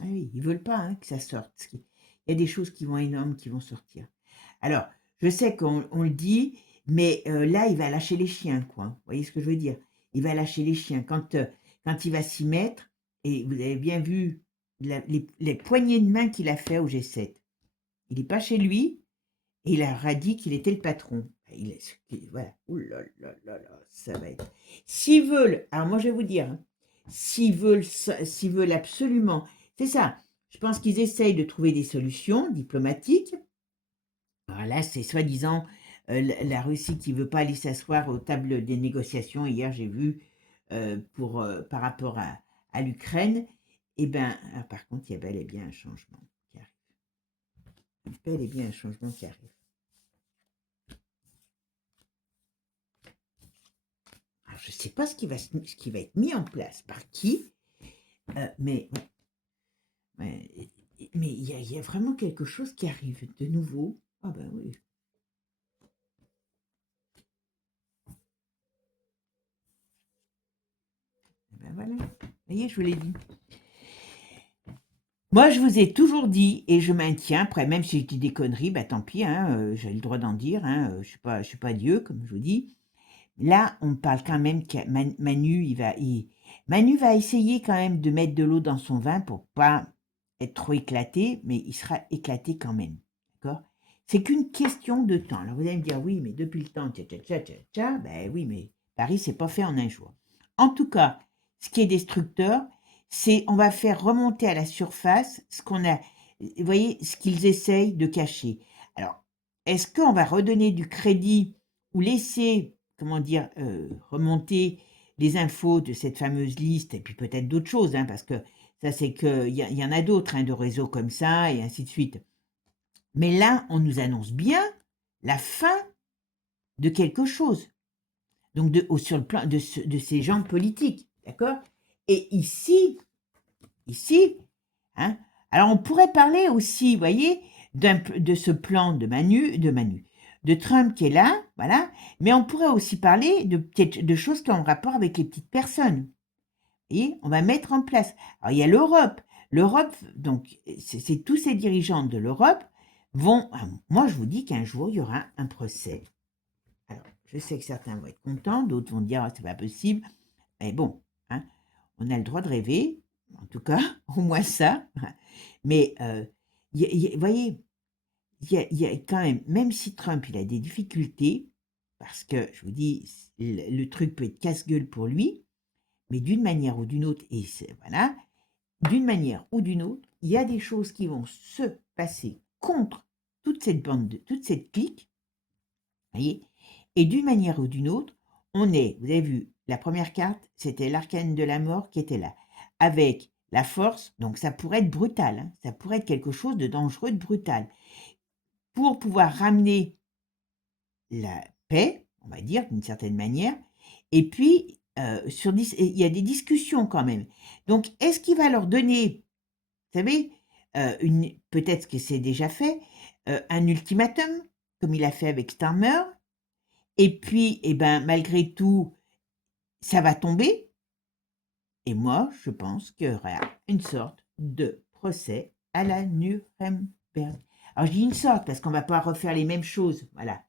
Ah oui, ils veulent pas hein, que ça sorte. Il y a des choses qui vont énormes qui vont sortir. Alors, je sais qu'on le dit, mais là, il va lâcher les chiens, quoi. Vous voyez ce que je veux dire? Il va lâcher les chiens. Quand il va s'y mettre, et vous avez bien vu les poignées de main qu'il a fait au G7. Il n'est pas chez lui, et il a dit qu'il était le patron. Voilà. Ouh là là là là, ça va être... S'ils veulent, alors moi je vais vous dire, hein, s'ils veulent absolument, c'est ça, je pense qu'ils essayent de trouver des solutions diplomatiques. Alors là, c'est soi-disant la Russie qui ne veut pas aller s'asseoir aux tables des négociations. Hier, j'ai vu par rapport à l'Ukraine. Eh bien, par contre, il y a bel et bien un changement qui arrive. Bel et bien un changement qui arrive. Alors, je ne sais pas ce qui va être mis en place par qui, mais il y a vraiment quelque chose qui arrive de nouveau. Ah ben oui. Ben voilà. Vous voyez, je vous l'ai dit. Moi, je vous ai toujours dit, et je maintiens, après, même si je dis des conneries, bah tant pis, hein, j'ai le droit d'en dire, hein, je ne suis pas Dieu, comme je vous dis. Là, on parle quand même que Manu va essayer quand même de mettre de l'eau dans son vin pour pas être trop éclaté, mais il sera éclaté quand même, d'accord? C'est qu'une question de temps. Alors, vous allez me dire, oui, mais depuis le temps, ben oui, mais Paris, c'est pas fait en un jour. En tout cas, ce qui est destructeur, c'est on va faire remonter à la surface ce qu'on a, vous voyez, ce qu'ils essayent de cacher. Alors, est-ce qu'on va redonner du crédit ou laisser, comment dire, remonter les infos de cette fameuse liste, et puis peut-être d'autres choses, hein, parce que ça, c'est qu'il y en a d'autres, hein, de réseaux comme ça, et ainsi de suite. Mais là, on nous annonce bien la fin de quelque chose. Donc, sur le plan de ces gens politiques, d'accord? Et ici, hein, alors on pourrait parler aussi, vous voyez, de ce plan de Trump qui est là, voilà, mais on pourrait aussi parler de choses qui ont rapport avec les petites personnes. Et on va mettre en place. Alors il y a l'Europe. L'Europe, donc, c'est tous ces dirigeants de l'Europe vont. Moi, je vous dis qu'un jour, il y aura un procès. Alors, je sais que certains vont être contents, d'autres vont dire, c'est pas possible. Mais bon, hein, on a le droit de rêver, en tout cas, au moins ça. Mais, vous voyez, il y a quand même si Trump, il a des difficultés, parce que, je vous dis, le truc peut être casse-gueule pour lui, mais d'une manière ou d'une autre, et voilà, d'une manière ou d'une autre, il y a des choses qui vont se passer contre toute cette bande, toute cette clique, voyez, et d'une manière ou d'une autre, vous avez vu, la première carte, c'était l'arcane de la mort qui était là, avec la force, donc ça pourrait être brutal, hein, ça pourrait être quelque chose de dangereux, de brutal. Pour pouvoir ramener la paix, on va dire, d'une certaine manière, et puis, il y a des discussions quand même. Donc, est-ce qu'il va leur donner, vous savez, peut-être que c'est déjà fait, un ultimatum, comme il a fait avec Starmer, et puis, eh ben, malgré tout, ça va tomber, et moi, je pense qu'il y aura une sorte de procès à la Nuremberg. Alors, je dis une sorte parce qu'on ne va pas refaire les mêmes choses, voilà.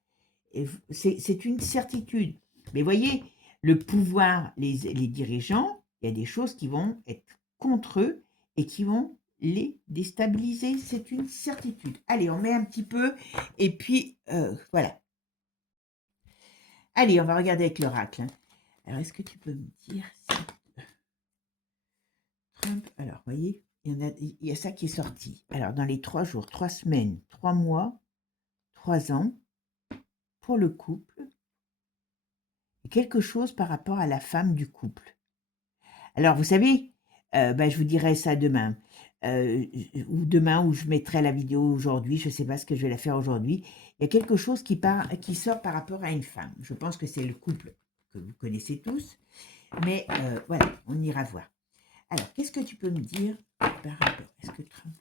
C'est une certitude. Mais voyez, le pouvoir, les dirigeants, il y a des choses qui vont être contre eux et qui vont les déstabiliser. C'est une certitude. Allez, on met un petit peu et puis voilà. Allez, on va regarder avec l'oracle, hein. Alors, est-ce que tu peux me dire si Trump... Alors, voyez, il y a ça qui est sorti. Alors, dans les 3 jours, 3 semaines, 3 mois, 3 ans, pour le couple, quelque chose par rapport à la femme du couple. Alors, vous savez, je vous dirai ça demain, ou demain, ou je mettrai la vidéo aujourd'hui, je ne sais pas ce que je vais la faire aujourd'hui. Il y a quelque chose qui sort par rapport à une femme. Je pense que c'est le couple que vous connaissez tous, mais voilà, on ira voir. Alors, qu'est-ce que tu peux me dire par rapport... Est-ce que Trump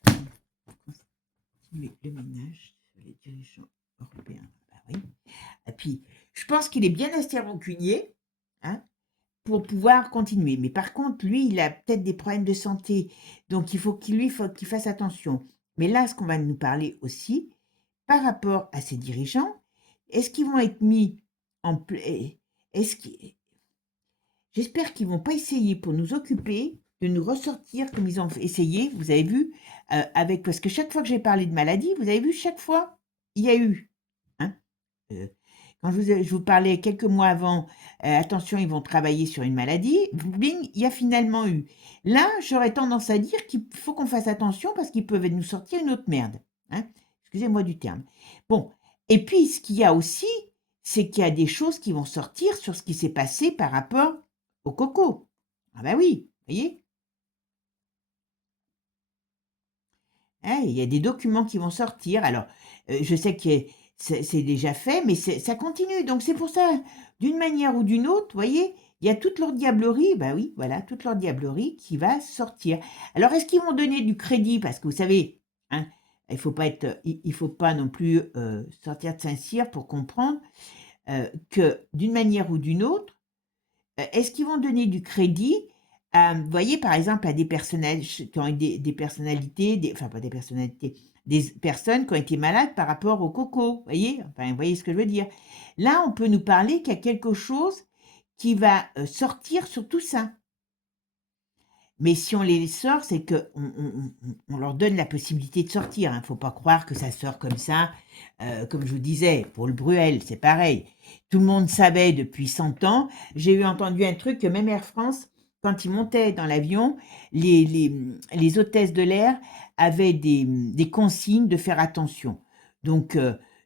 continue le ménage sur les dirigeants européens? Ben oui. Et puis, je pense qu'il est bien assez rancunier, hein, pour pouvoir continuer. Mais par contre, lui, il a peut-être des problèmes de santé. Donc, il faut qu'il fasse attention. Mais là, ce qu'on va nous parler aussi, par rapport à ces dirigeants, est-ce qu'ils vont être mis en... J'espère qu'ils ne vont pas essayer pour nous occuper de nous ressortir comme ils ont essayé, vous avez vu, parce que chaque fois que j'ai parlé de maladie, vous avez vu, chaque fois, il y a eu, hein, quand je vous parlais quelques mois avant, attention, ils vont travailler sur une maladie, bing, il y a finalement eu. Là, j'aurais tendance à dire qu'il faut qu'on fasse attention parce qu'ils peuvent nous sortir une autre merde, hein. Excusez-moi du terme. Bon, et puis ce qu'il y a aussi, c'est qu'il y a des choses qui vont sortir sur ce qui s'est passé par rapport au coco. Ah ben oui, vous voyez? Hein, il y a des documents qui vont sortir. Alors, je sais que c'est déjà fait, mais ça continue. Donc, c'est pour ça, d'une manière ou d'une autre, vous voyez, il y a toute leur diablerie, bah oui, voilà, toute leur diablerie qui va sortir. Alors, est-ce qu'ils vont donner du crédit? Parce que vous savez, hein, il faut pas non plus sortir de Saint-Cyr pour comprendre que d'une manière ou d'une autre, est-ce qu'ils vont donner du crédit vous voyez, par exemple, à des personnages qui ont des personnalités, enfin pas des personnalités, des personnes qui ont été malades par rapport au coco, voyez? Enfin, vous voyez ce que je veux dire? Là, on peut nous parler qu'il y a quelque chose qui va sortir sur tout ça. Mais si on les sort, c'est qu'on leur donne la possibilité de sortir, hein. Faut pas croire que ça sort comme ça. Comme je vous disais, pour le Bruel, c'est pareil. Tout le monde savait depuis 100 ans. J'ai entendu un truc que même Air France, quand ils montaient dans l'avion, les hôtesses de l'air avaient des consignes de faire attention. Donc,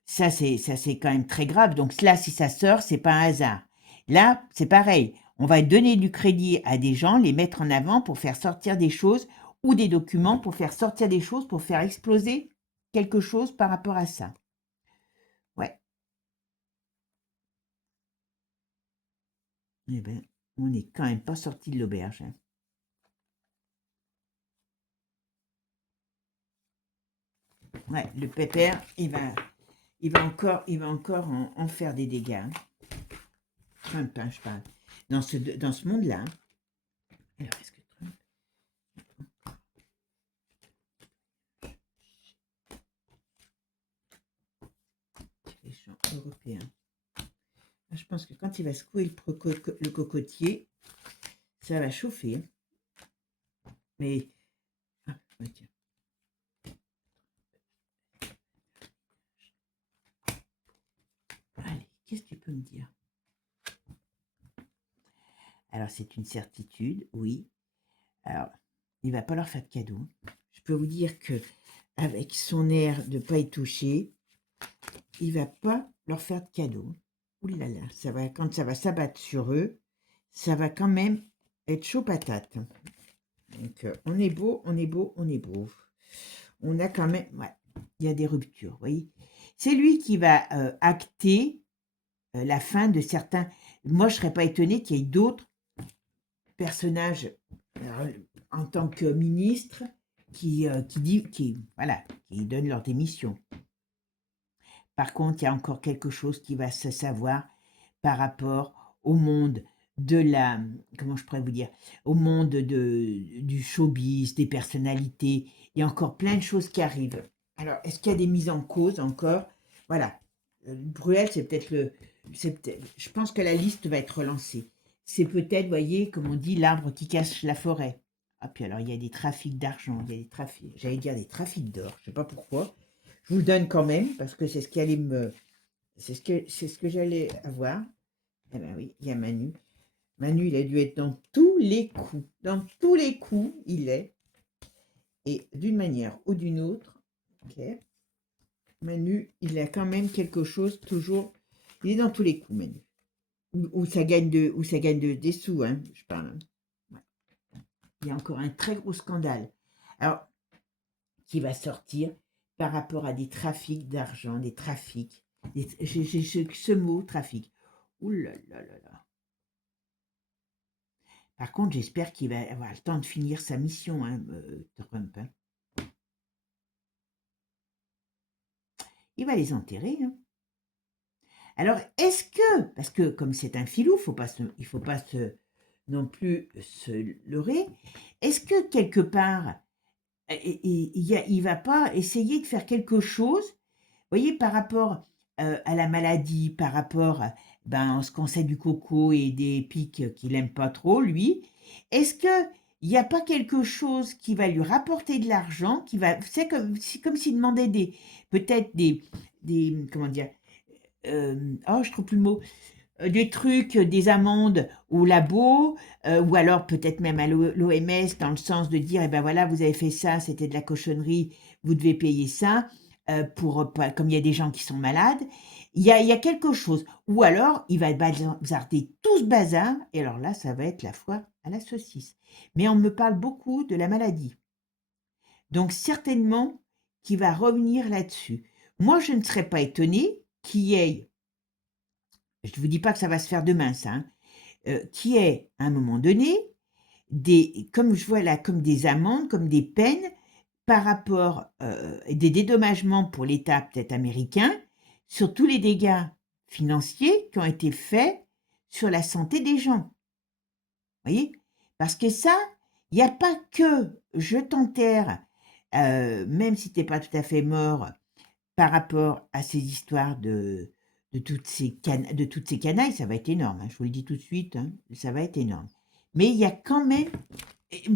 ça, c'est quand même très grave. Donc là, si ça sort, c'est pas un hasard. Là, c'est pareil. On va donner du crédit à des gens, les mettre en avant pour faire sortir des choses ou des documents pour faire sortir des choses, pour faire exploser quelque chose par rapport à ça. Ouais. Eh ben, on n'est quand même pas sorti de l'auberge, hein. Ouais, le pépère, il va encore en faire des dégâts, hein. Trump, hein, je parle. Dans ce monde-là, hein. Alors, est-ce que Trump... Les gens européens. Je pense que quand il va secouer le cocotier, ça va chauffer, hein. Mais... Ah, ouais, tiens. Allez, qu'est-ce que tu peux me dire? Alors, c'est une certitude, oui. Alors, il va pas leur faire de cadeau. Je peux vous dire que avec son air de ne pas y toucher, il va pas leur faire de cadeau. Ouh là là, quand ça va s'abattre sur eux, ça va quand même être chaud patate. Donc, on est beau, on est beau, on est beau. On a quand même, ouais, il y a des ruptures, vous voyez. C'est lui qui va acter la fin de certains. Moi, je ne serais pas étonnée qu'il y ait d'autres personnages en tant que ministre voilà, qui donnent leur démission. Par contre, il y a encore quelque chose qui va se savoir par rapport au monde de la, comment je pourrais vous dire, au monde du showbiz, des personnalités. Il y a encore plein de choses qui arrivent. Alors, est-ce qu'il y a des mises en cause encore? Voilà. Bruel, je pense que la liste va être relancée. C'est peut-être, vous voyez, comme on dit, l'arbre qui cache la forêt. Ah, puis alors, il y a des trafics d'argent, il y a des trafics, j'allais dire des trafics d'or, je ne sais pas pourquoi. Je vous le donne quand même, parce que c'est ce qui allait c'est ce que j'allais avoir. Eh ben oui, il y a Manu. Manu, il a dû être dans tous les coups. Dans tous les coups, il est. Et d'une manière ou d'une autre, ok, Manu, il a quand même quelque chose toujours. Il est dans tous les coups, Manu. Où ça gagne des sous, hein, je parle. Ouais. Il y a encore un très gros scandale. Alors, qui va sortir par rapport à des trafics d'argent, des trafics. J'ai ce mot, trafic. Ouh là là là là. Par contre, j'espère qu'il va avoir le temps de finir sa mission, hein, Trump. Hein. Il va les enterrer. Hein. Alors, est-ce que, parce que comme c'est un filou, il ne faut pas non plus se leurrer, est-ce que quelque part, il ne va pas essayer de faire quelque chose, vous voyez, par rapport à la maladie, par rapport à ce qu'on sait du coco et des pics qu'il n'aime pas trop, lui, est-ce que il n'y a pas quelque chose qui va lui rapporter de l'argent, c'est comme s'il demandait peut-être comment dire, oh, je trouve plus le mot, des trucs, des amendes au labo, ou alors peut-être même à l'OMS, dans le sens de dire, eh ben voilà, vous avez fait ça, c'était de la cochonnerie, vous devez payer ça, comme il y a des gens qui sont malades. Il y a quelque chose. Ou alors, il va bazarder tout ce bazar, et alors là, ça va être la foire à la saucisse. Mais on me parle beaucoup de la maladie. Donc certainement qu'il va revenir là-dessus. Moi, je ne serais pas étonnée qu'il y ait, je ne vous dis pas que ça va se faire demain, ça, hein, qui ait, à un moment donné, comme je vois là, comme des amendes, comme des peines, par rapport, des dédommagements pour l'État peut-être américain, sur tous les dégâts financiers qui ont été faits sur la santé des gens. Vous voyez? Parce que ça, il n'y a pas que je t'enterre, même si tu n'es pas tout à fait mort, par rapport à ces histoires de toutes ces canailles, ça va être énorme, hein, je vous le dis tout de suite, hein, ça va être énorme. Mais il y a quand même,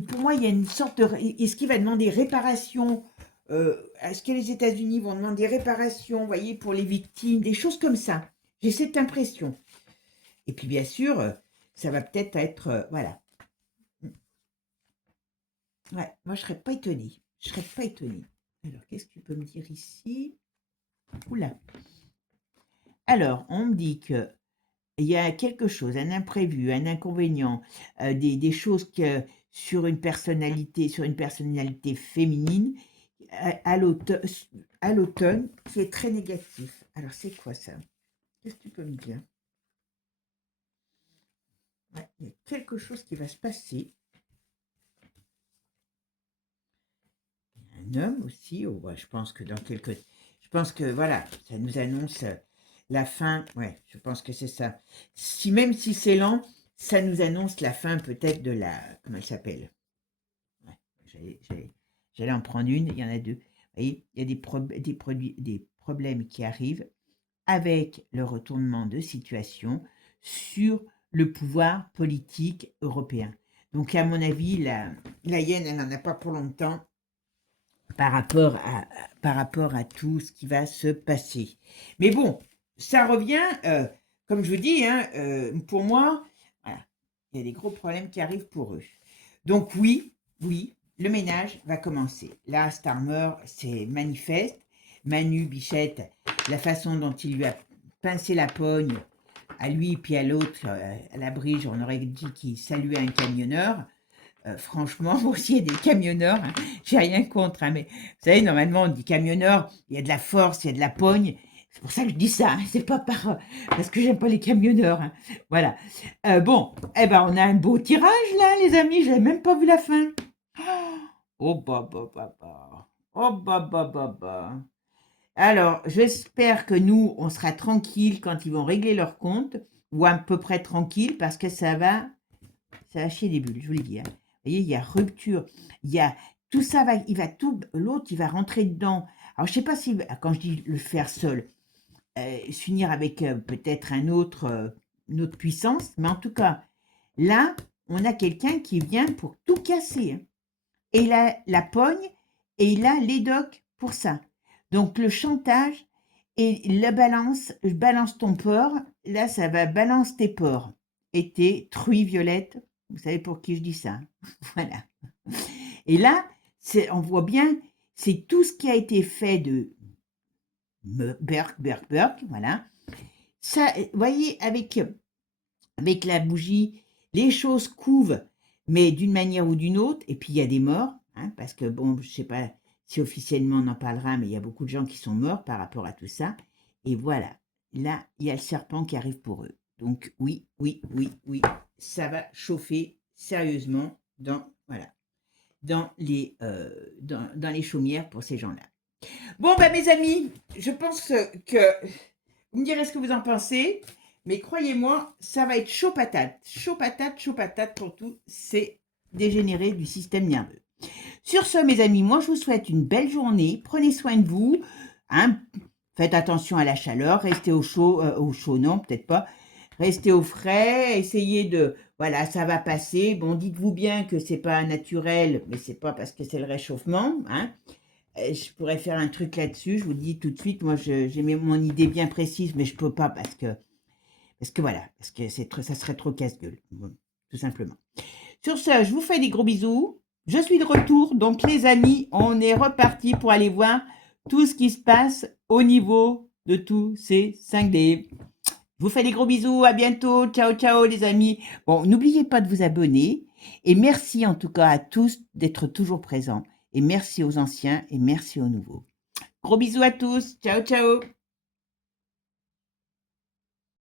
pour moi, il y a une sorte de... Est-ce qu'il va demander réparation est-ce que les États-Unis vont demander réparation, vous voyez, pour les victimes, des choses comme ça. J'ai cette impression. Et puis, bien sûr, ça va peut-être être... voilà. Ouais, moi, je ne serais pas étonnée. Je ne serais pas étonnée. Alors, qu'est-ce que tu peux me dire ici? Oula. Alors, on me dit que il y a quelque chose, un imprévu, un inconvénient, des choses que sur une personnalité féminine à l'automne qui est très négatif. Alors, c'est quoi ça? Qu'est-ce que tu peux me dire? Ouais, il y a quelque chose qui va se passer. Un homme aussi, oh, ouais, je pense que voilà, ça nous annonce la fin, ouais, je pense que c'est ça. Même si c'est lent, ça nous annonce la fin peut-être de la, comment elle s'appelle? Ouais, j'allais en prendre une, il y en a deux. Vous voyez, il y a des problèmes qui arrivent avec le retournement de situation sur le pouvoir politique européen. Donc, à mon avis, la hyène, elle n'en a pas pour longtemps par rapport à tout ce qui va se passer. Mais bon, ça revient, comme je vous dis, hein, pour moi, voilà, il y a des gros problèmes qui arrivent pour eux. Donc oui, le ménage va commencer. Là, Starmer, c'est manifeste. Manu Bichette, la façon dont il lui a pincé la pogne à lui puis à l'autre, à la brige, on aurait dit qu'il saluait un camionneur. franchement, moi aussi, il y a des camionneurs, hein, j'ai rien contre, hein, mais vous savez, normalement, on dit camionneur, il y a de la force, il y a de la pogne. C'est pour ça que je dis ça, hein, c'est pas parce que j'aime pas les camionneurs, hein. Voilà. Bon, eh ben, on a un beau tirage là, les amis, j'avais même pas vu la fin. Oh bah bah bah bah. Oh bah bah bah bah. Alors, j'espère que nous, on sera tranquille quand ils vont régler leur compte, ou à peu près tranquille, parce que ça va chier des bulles, je vous le dis, hein. Vous voyez, il y a rupture, il y a tout ça va, il va tout, l'autre, il va rentrer dedans. Alors, je sais pas si, quand je dis le faire seul, s'unir avec peut-être une autre puissance, mais en tout cas, là, on a quelqu'un qui vient pour tout casser, hein. Et il a la pogne et il a l'édoc pour ça. Donc, le chantage et la balance, je balance ton porc, là, ça va balance tes porcs. Et tes truies violettes, vous savez pour qui je dis ça. Voilà. Et là, on voit bien, c'est tout ce qui a été fait de Burke, voilà. Ça, vous voyez, avec la bougie, les choses couvent, mais d'une manière ou d'une autre, et puis il y a des morts, hein, parce que bon, je sais pas si officiellement on en parlera, mais il y a beaucoup de gens qui sont morts par rapport à tout ça, et voilà, là, il y a le serpent qui arrive pour eux. Donc oui, oui, oui, oui, ça va chauffer sérieusement voilà, dans les chaumières pour ces gens-là. Bon, bah mes amis, je pense que vous me direz ce que vous en pensez, mais croyez-moi, ça va être chaud patate. Chaud patate, chaud patate pour tout. C'est dégénéré du système nerveux. Sur ce, mes amis, moi je vous souhaite une belle journée. Prenez soin de vous, hein. Faites attention à la chaleur. Restez au chaud non, peut-être pas. Restez au frais. Essayez de, voilà, ça va passer. Bon, dites-vous bien que c'est pas naturel, mais c'est pas parce que c'est le réchauffement, hein. Je pourrais faire un truc là-dessus, je vous dis tout de suite, moi j'ai mon idée bien précise, mais je peux pas parce que voilà, parce que ça serait trop casse-gueule, bon, tout simplement. Sur ce, je vous fais des gros bisous. Je suis de retour, donc les amis, on est reparti pour aller voir tout ce qui se passe au niveau de tous ces 5D. Je vous fais des gros bisous, à bientôt, ciao ciao les amis. Bon, n'oubliez pas de vous abonner et merci en tout cas à tous d'être toujours présents et merci aux anciens et merci aux nouveaux. Gros bisous à tous, ciao ciao.